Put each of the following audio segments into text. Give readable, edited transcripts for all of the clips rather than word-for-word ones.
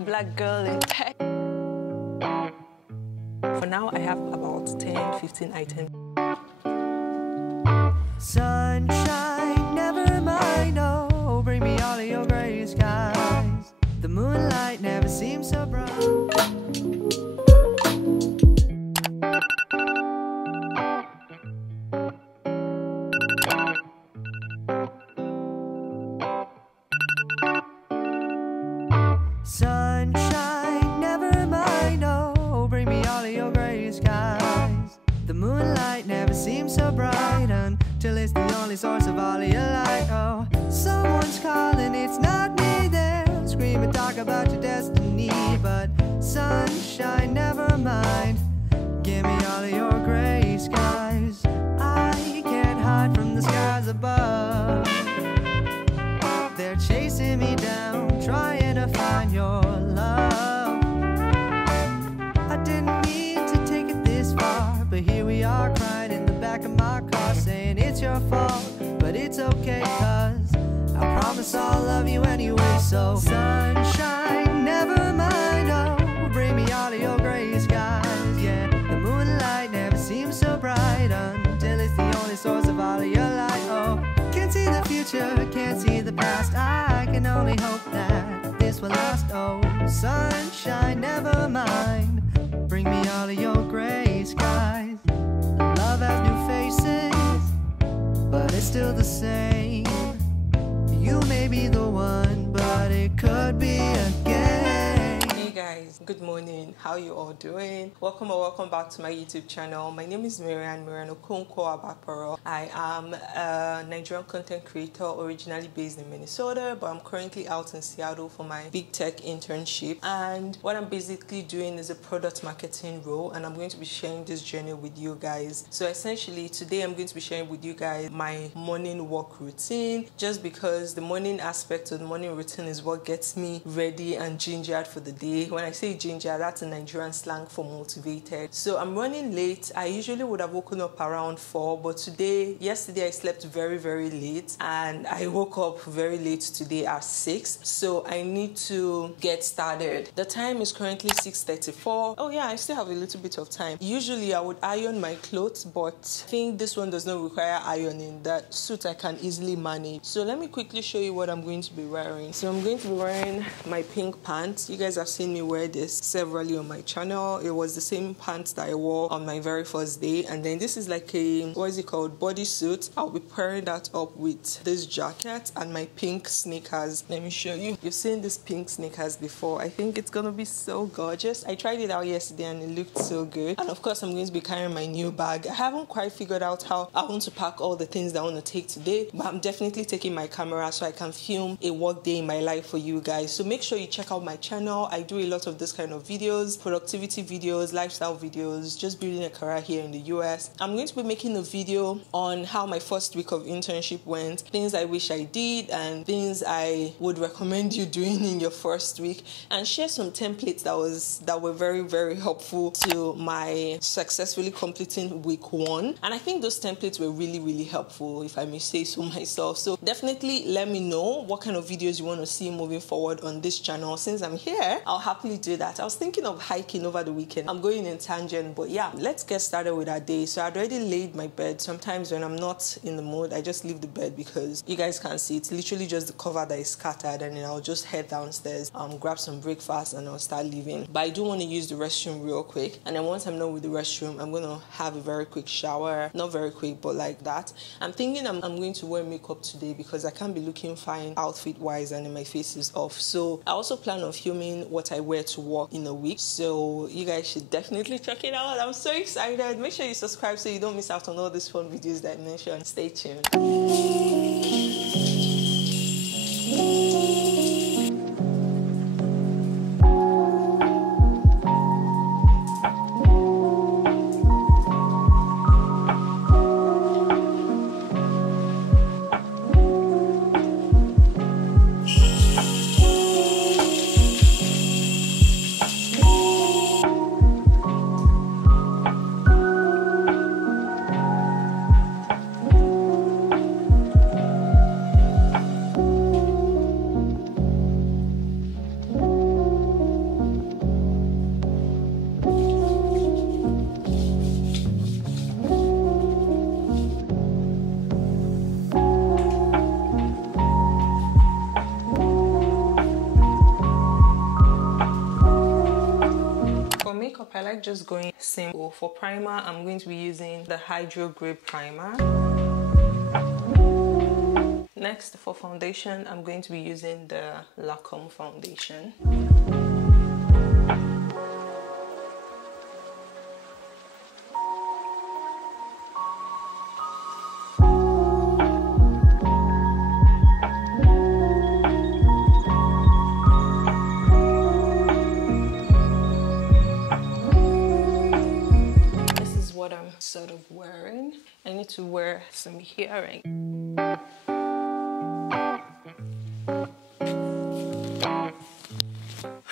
Black girl in tech. For now, I have about 10-15 items. Sunshine, never mind, oh, bring me all of your gray skies. The moonlight never seems so bright. Sunshine, never mind, oh, bring me all of your gray skies. The moonlight never seems so bright until it's the only source of all of your light. Oh, someone's calling, it's not me. They'll scream and talk about your destiny, but sunshine, never mind. Give me all of your gray skies. I can't hide from the skies above. They're chasing me down, trying to find your love. I didn't mean to take it this far, but here we are crying in the back of my car, saying it's your fault, but it's okay, cause I promise I'll love you anyway. So sunshine, never mind, oh, bring me all of your gray skies. Yeah, the moonlight never seems so bright until it's the only source of all of your light. Oh, can't see the future, can't see the past. I can only hope that this will last. Oh, sunshine, never mind. Bring me all of your gray skies. Love has new faces, but it's still the same. You may be the one, but it could be again. Hey guys, good morning. How you all doing? Welcome or welcome back to my YouTube channel. My name is Maryann Okonkwo Abaporo. I am a Nigerian content creator originally based in Minnesota, but I'm currently out in Seattle for my big tech internship. And what I'm basically doing is a product marketing role, and I'm going to be sharing this journey with you guys. So essentially today I'm going to be sharing with you guys my morning work routine, just because the morning aspect of the morning routine is what gets me ready and gingered for the day. When I say ginger, that's a Nigerian slang for motivated. So I'm running late. I usually would have woken up around 4, but yesterday I slept very late, and I woke up very late today at 6. So I need to get started. The time is currently 6:34. Oh yeah, I still have a little bit of time. Usually I would iron my clothes, but I think this one does not require ironing. That suit I can easily manage. So let me quickly show you what I'm going to be wearing. So I'm going to be wearing my pink pants. You guys have seen me wear this severally on my channel. It was the same pants that I wore on my very first day, and then this is like a, what is it called, bodysuit. I'll be pairing that up with this jacket and my pink sneakers. Let me show you. You've seen these pink sneakers before. I think it's gonna be so gorgeous. I tried it out yesterday and it looked so good. And of course I'm going to be carrying my new bag. I haven't quite figured out how I want to pack all the things that I want to take today, but I'm definitely taking my camera so I can film a work day in my life for you guys. So make sure you check out my channel. I do a lot of this kind of videos, productivity videos, lifestyle videos, just building a career here in the US. I'm going to be making a video on how my first week of internship went, things I wish I did and things I would recommend you doing in your first week, and share some templates that were very helpful to my successfully completing week 1. And I think those templates were really helpful, if I may say so myself. So definitely let me know what kind of videos you want to see moving forward on this channel. Since I'm here, I'll happily do that. I was thinking of hiking over the weekend. I'm going in tangent, but yeah, let's get started with our day. So I'd already laid my bed. Sometimes when I'm not in the mood, I just leave the bed because you guys can't see. It's literally just the cover that is scattered, and then I'll just head downstairs, grab some breakfast, and I'll start leaving. But I do want to use the restroom real quick, and then once I'm done with the restroom, I'm gonna have a very quick shower. Not very quick, but like that. I'm thinking I'm going to wear makeup today because I can't be looking fine outfit wise and then my face is off. So I also plan on filming what I wear to work in a week, so you guys should definitely check it out. I'm so excited. Make sure you subscribe so you don't miss out on all these fun videos that I mentioned. Stay tuned. just going simple. For primer, I'm going to be using the Hydro Grip Primer. Next, for foundation, I'm going to be using the Lacome foundation. This is what I'm sort of wearing. I need to wear some earring.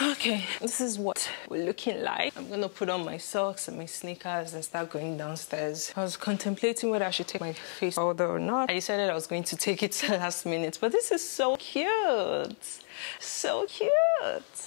Okay, this is what we're looking like. I'm gonna put on my socks and my sneakers and start going downstairs. I was contemplating whether I should take my face powder or not. I decided I was going to take it last minute, but this is so cute. So cute.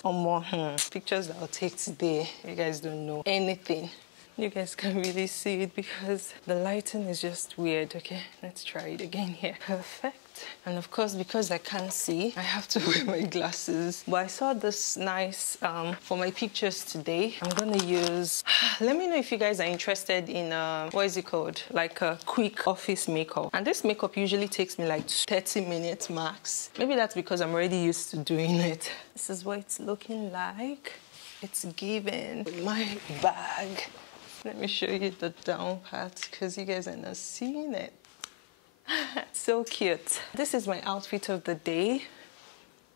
Or more pictures that I'll take today. You guys don't know anything. You guys can really see it because the lighting is just weird. Okay, let's try it again here. Perfect. And of course, because I can't see, I have to wear my glasses. But I saw this nice, for my pictures today, I'm gonna use, let me know if you guys are interested in, what is it called? Like a quick office makeup. And this makeup usually takes me like 30 minutes max. Maybe that's because I'm already used to doing it. This is what it's looking like. It's given my bag. Let me show you the down part because you guys are not seeing it. So cute. This is my outfit of the day.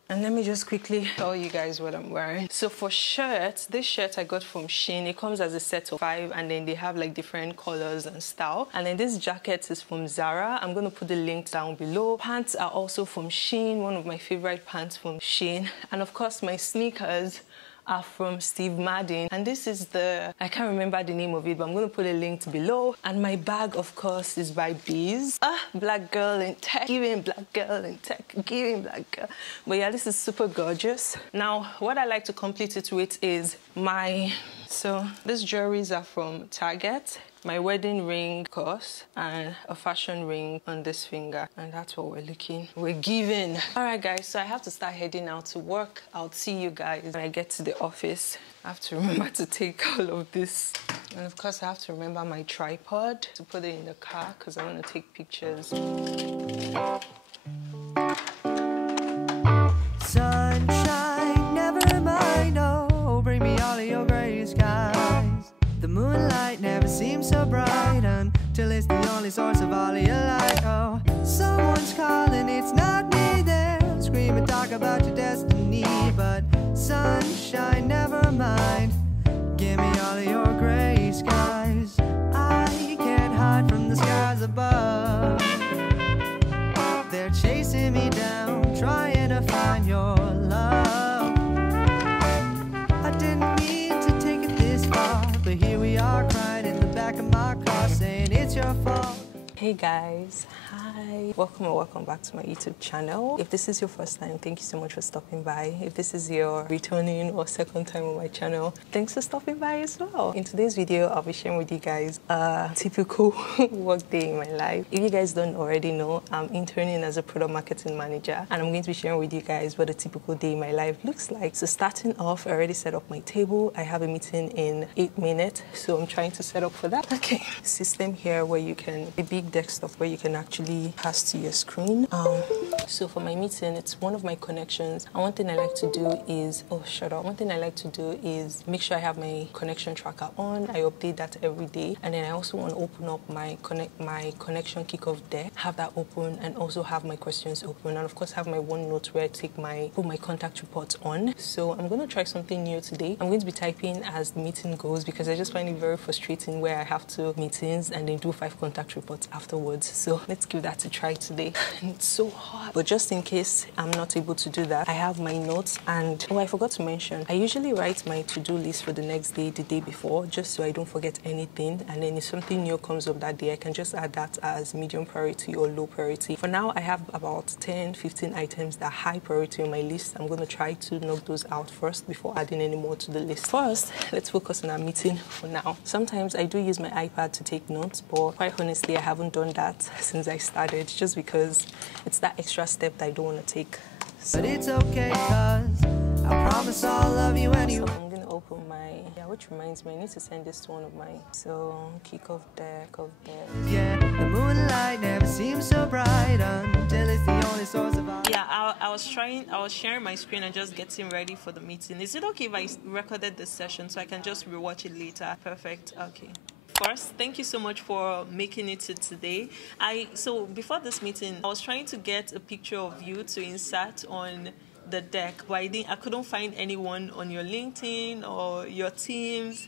And let me just quickly tell you guys what I'm wearing. So for shirts, this shirt I got from Shein. It comes as a set of 5 and then they have like different colors and style. And then this jacket is from Zara. I'm going to put the link down below. Pants are also from Shein, one of my favorite pants from Shein. And of course my sneakers are from Steve Madden, and this is the, I can't remember the name of it, but I'm going to put a link below. And my bag, of course, is by Bees. Black girl in tech, giving black girl in tech, giving black girl. But yeah, this is super gorgeous. Now, what I like to complete it with is my, so these jewelries are from Target. My wedding ring, of course, and a fashion ring on this finger. And that's what we're giving. All right, guys, so I have to start heading out to work. I'll see you guys when I get to the office. I have to remember to take all of this. And of course, I have to remember my tripod to put it in the car because I want to take pictures. Sunshine, never mind, oh, bring me all of your gray skies. The moonlight never seems so bright until it's the only source of all of your light. Oh, someone's calling, it's not me. They'll scream and talk about your destiny. But sunshine, never mind. Give me all of your gray skies. I can't hide from the skies above. They're chasing me down, trying to find your love. I didn't mean to take it this far, but here we are crying in the back of my car saying it's your fault. Hey guys, hi. Welcome or welcome back to my YouTube channel. If this is your first time, thank you so much for stopping by. If this is your returning or second time on my channel, thanks for stopping by as well. In today's video, I'll be sharing with you guys a typical work day in my life. If you guys don't already know, I'm interning as a product marketing manager, and I'm going to be sharing with you guys what a typical day in my life looks like. So starting off, I already set up my table. I have a meeting in 8 minutes, so I'm trying to set up for that. Okay, system here where you can, a big desktop where you can actually pass to your screen. So for my meeting, it's one of my connections. And one thing I like to do is, one thing I like to do is make sure I have my connection tracker on. I update that every day. And then I also want to open up my connection kickoff deck, have that open, and also have my questions open. And of course have my OneNote where I put my contact reports on. So I'm going to try something new today. I'm going to be typing as the meeting goes because I just find it very frustrating where I have to meetings and then do 5 contact reports afterwards. So let's give that a try today. It's so hot. But just in case I'm not able to do that, I have my notes. And I forgot to mention, I usually write my to-do list for the next day, the day before, just so I don't forget anything. And then if something new comes up that day, I can just add that as medium priority or low priority. For now, I have about 10-15 items that are high priority on my list. I'm going to try to knock those out first before adding any more to the list. First, let's focus on our meeting for now. Sometimes I do use my iPad to take notes, but quite honestly, I haven't done that since I started, just because it's that extra step that I don't want to take. So. But it's okay, cause I promise I'll love you anyway. So I'm gonna open my which reminds me, I need to send this to one of my. So, kick off deck. Yeah, the moonlight never seems so bright until it's the only source of our... Yeah, I was sharing my screen and just getting ready for the meeting. Is it okay if I recorded this session so I can just rewatch it later? Perfect. Okay. First, thank you so much for making it to today. So before this meeting, I was trying to get a picture of you to insert on the deck, but I couldn't find anyone on your LinkedIn or your Teams.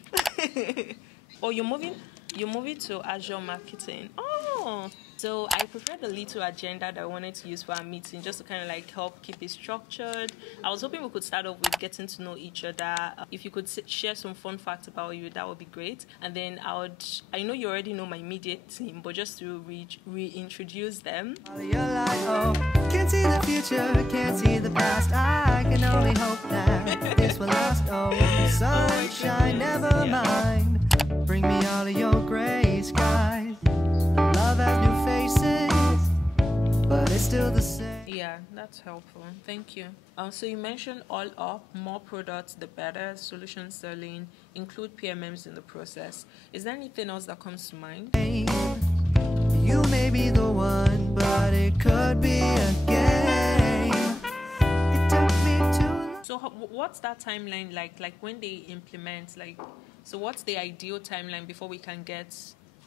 Oh, you're moving to Azure Marketing. Oh, so I prepared a little agenda that I wanted to use for our meeting, just to kind of like help keep it structured. I was hoping we could start off with getting to know each other. If you could share some fun facts about you, that would be great. And then I know you already know my immediate team, but just to reintroduce them. Can't see the future, can't see the past. I can only hope that this will last. Oh, sunshine, never mind. Bring me all of your gray skies. Love has new faces, but it's still the same. Yeah, that's helpful. Thank you. So you mentioned all up, more products, the better, solution selling, include PMMs in the process. Is there anything else that comes to mind? You may be the one, but it could be a game. It took me too. So what's that timeline like? Like when they implement, so what's the ideal timeline before we can get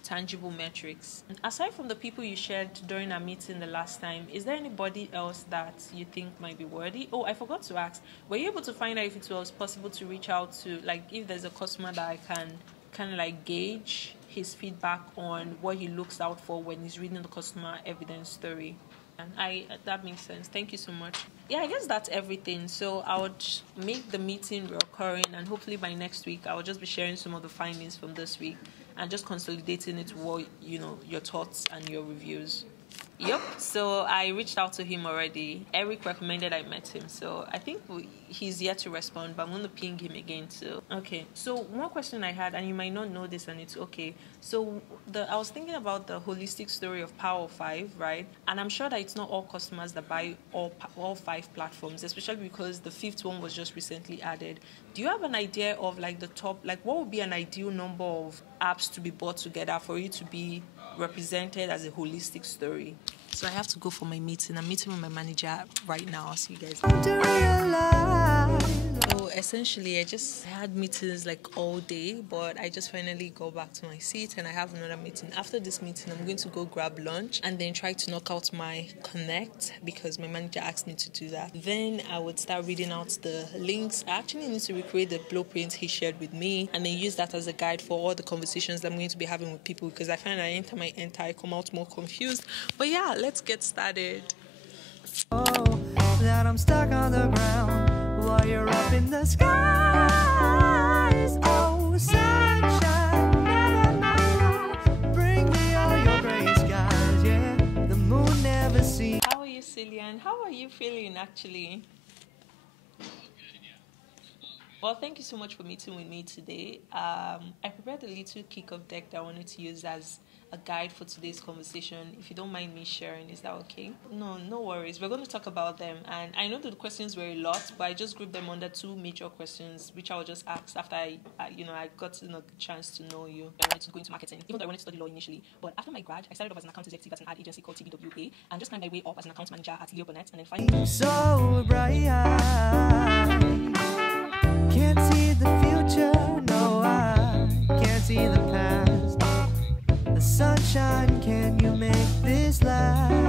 tangible metrics? And aside from the people you shared during our meeting the last time, is there anybody else that you think might be worthy? Oh, I forgot to ask, were you able to find out if it was possible to reach out to, if there's a customer that I can kind of gauge his feedback on what he looks out for when he's reading the customer evidence story? And that makes sense. Thank you so much. Yeah, I guess that's everything. So I would make the meeting recurring, and hopefully by next week I will just be sharing some of the findings from this week and just consolidating it to what, your thoughts and your reviews. Yep. So I reached out to him already. Eric recommended I met him. So I think he's yet to respond, but I'm going to ping him again too. Okay. So one question I had, and you might not know this, and it's okay. So I was thinking about the holistic story of Power 5, right? And I'm sure that it's not all customers that buy all 5 platforms, especially because the 5th one was just recently added. Do you have an idea of the top, what would be an ideal number of apps to be bought together for it to be represented as a holistic story? So I have to go for my meeting. I'm meeting with my manager right now. I'll see you guys. So essentially, I just had meetings all day, but I just finally go back to my seat and I have another meeting. After this meeting, I'm going to go grab lunch and then try to knock out my connect because my manager asked me to do that. Then I would start reading out the links. I actually need to recreate the blueprint he shared with me and then use that as a guide for all the conversations that I'm going to be having with people, because I find I I come out more confused. But yeah, let's get started. Oh, that I'm stuck on the ground while you're up in the skies. Oh, sunshine, never mind. Bring me all your gray skies. Yeah, the moon never sees. How are you, Cillian? How are you feeling actually? Well, thank you so much for meeting with me today. I prepared a little kick-off deck that I wanted to use as a guide for today's conversation. If you don't mind me sharing, is that okay? No worries. We're going to talk about them. And I know that the questions were a lot, but I just grouped them under 2 major questions, which I will just ask after I got a chance to know you. I wanted to go into marketing, even though I wanted to study law initially. But after my grad, I started off as an account executive at an ad agency called TBWA, and just climbed my way up as an account manager at Leo Burnett, and then finally... So bright, can't see the future, no, I can't see the past. The sunshine, can you make this last?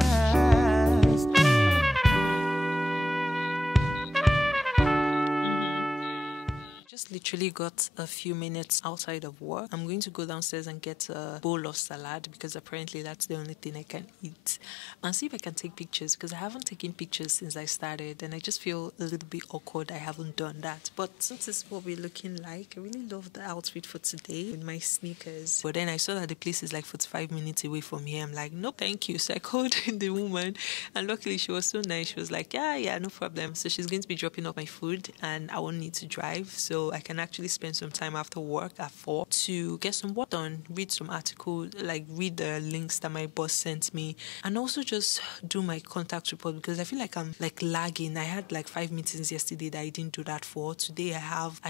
Just literally got a few minutes outside of work. I'm going to go downstairs and get a bowl of salad because apparently that's the only thing I can eat, and see if I can take pictures because I haven't taken pictures since I started and I just feel a little bit awkward I haven't done that. But since it's what we're looking like, I really love the outfit for today with my sneakers. But then I saw that the place is 45 minutes away from here. I'm like, no thank you. So I called the woman and luckily she was so nice. She was like, yeah, no problem. So she's going to be dropping off my food and I won't need to drive, so I can actually spend some time after work at 4 to get some work done, read some articles, like read the links that my boss sent me, and also just do my contact report, because I feel like I'm like lagging. I had like 5 meetings yesterday that I didn't do that for. Today I've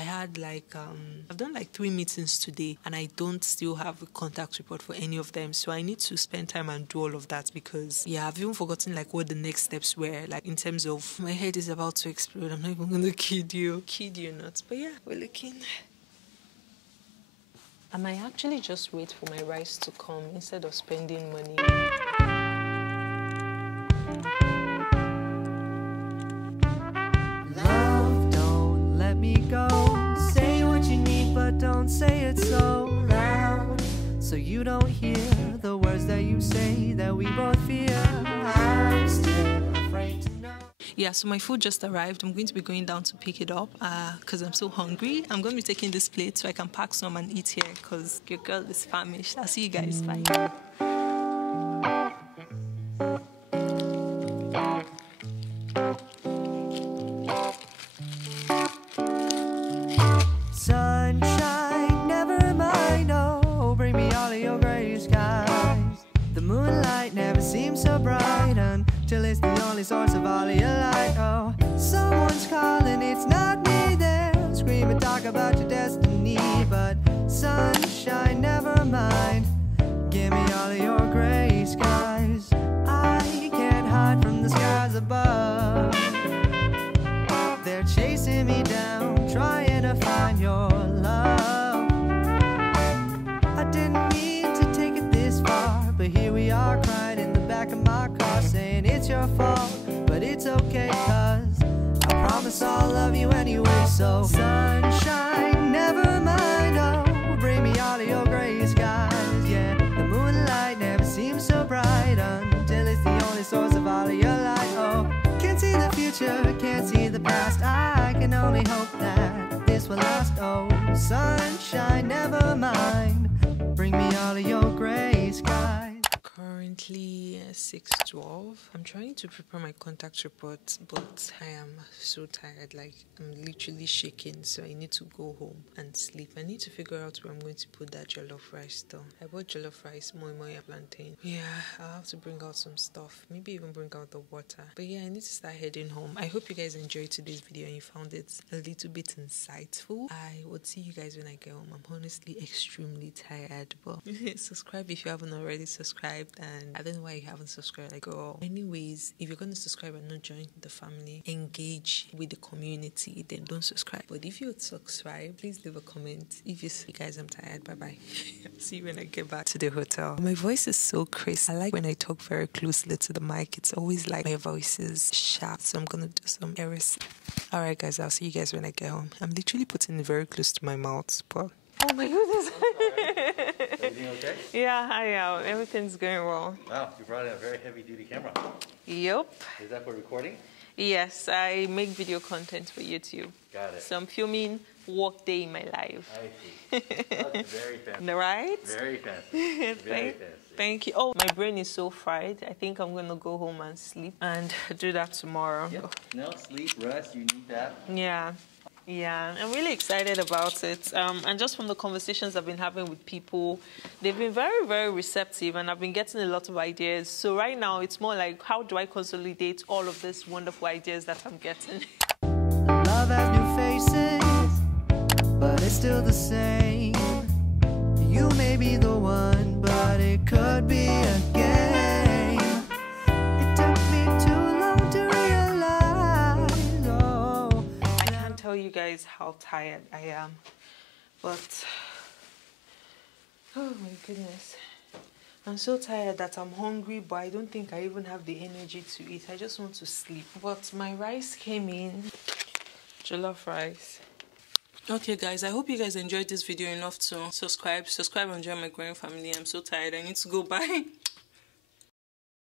done like 3 meetings today, and I don't still have a contact report for any of them. So I need to spend time and do all of that, because yeah, I've even forgotten like what the next steps were, like in terms of my head is about to explode. I'm not even gonna kid you not. But yeah, we're looking. I might actually just wait for my rice to come instead of spending money. Love, don't let me go. Say what you need, but don't say it so loud, so you don't hear the words that you say that we both fear. I'm still afraid to know. Yeah, so my food just arrived. I'm going to be going down to pick it up because I'm so hungry. I'm going to be taking this plate so I can pack some and eat here, because your girl is famished. I'll see you guys. Bye. Sunshine, never mind, oh, bring me all of your gray skies. The moonlight never seems so bright until it's the only source of all of your light. Oh, someone's calling, it's not me. They'll scream and talk about your destiny, but sunshine, never mind. Give me all of your gray skies. I can't hide from the skies above. They're chasing me down, trying to find your love. I didn't mean to take it this far, but here we are crying in the back of my car, saying it's your fault, but it's okay, cause I promise I'll love you anyway. So sunshine, never mind, oh, bring me all of your gray skies. Yeah, the moonlight never seems so bright until it's the only source of all of your light. Oh, can't see the future, can't see the past. I can only hope that this will last. Oh, sunshine, never mind. Bring me all of your gray skies. Currently 6:12. I'm trying to prepare my contact report, but I am so tired. Like, I'm literally shaking, so I need to go home and sleep. I need to figure out where I'm going to put that jollof rice though. I bought jollof rice, moi plantain. Yeah, I'll have to bring out some stuff. Maybe even bring out the water. But yeah, I need to start heading home. I hope you guys enjoyed today's video and you found it a little bit insightful. I would see you guys when I get home. I'm honestly extremely tired, but subscribe if you haven't already subscribed, and I don't know why you haven't subscribed, like, girl. Anyways, if you're going to subscribe and not join the family, engage with the community, then don't subscribe. But if you would subscribe, please leave a comment. If you see, guys, I'm tired. Bye-bye. See you when I get back to the hotel. My voice is so crisp. I like when I talk very closely to the mic. It's always like my voice is sharp, so I'm going to do some errors. Alright, guys, I'll see you guys when I get home. I'm literally putting it very close to my mouth, but... Oh my goodness. Everything okay? Yeah, I am. Everything's going well. Wow, you brought in a very heavy-duty camera. Yup. Is that for recording? Yes, I make video content for YouTube. Got it. So I'm filming work day in my life. I see. That's very fancy. Right? Very fancy. Very fancy. Thank you. Oh, my brain is so fried. I think I'm going to go home and sleep and do that tomorrow. Yep. No, sleep, rest, you need that. Yeah, I'm really excited about it. And just from the conversations I've been having with people, they've been very, very receptive, and I've been getting a lot of ideas. So right now, it's more like, how do I consolidate all of these wonderful ideas that I'm getting? Love has new faces, but it's still the same. You may be the one, but it could be a game. It took me too long to realize, oh. I can't tell you guys how tired I am, but oh my goodness. I'm so tired that I'm hungry, but I don't think I even have the energy to eat. I just want to sleep. But my rice came in, jollof rice. Okay guys, I hope you guys enjoyed this video enough to subscribe and join my growing family. I'm so tired. I need to go. Bye.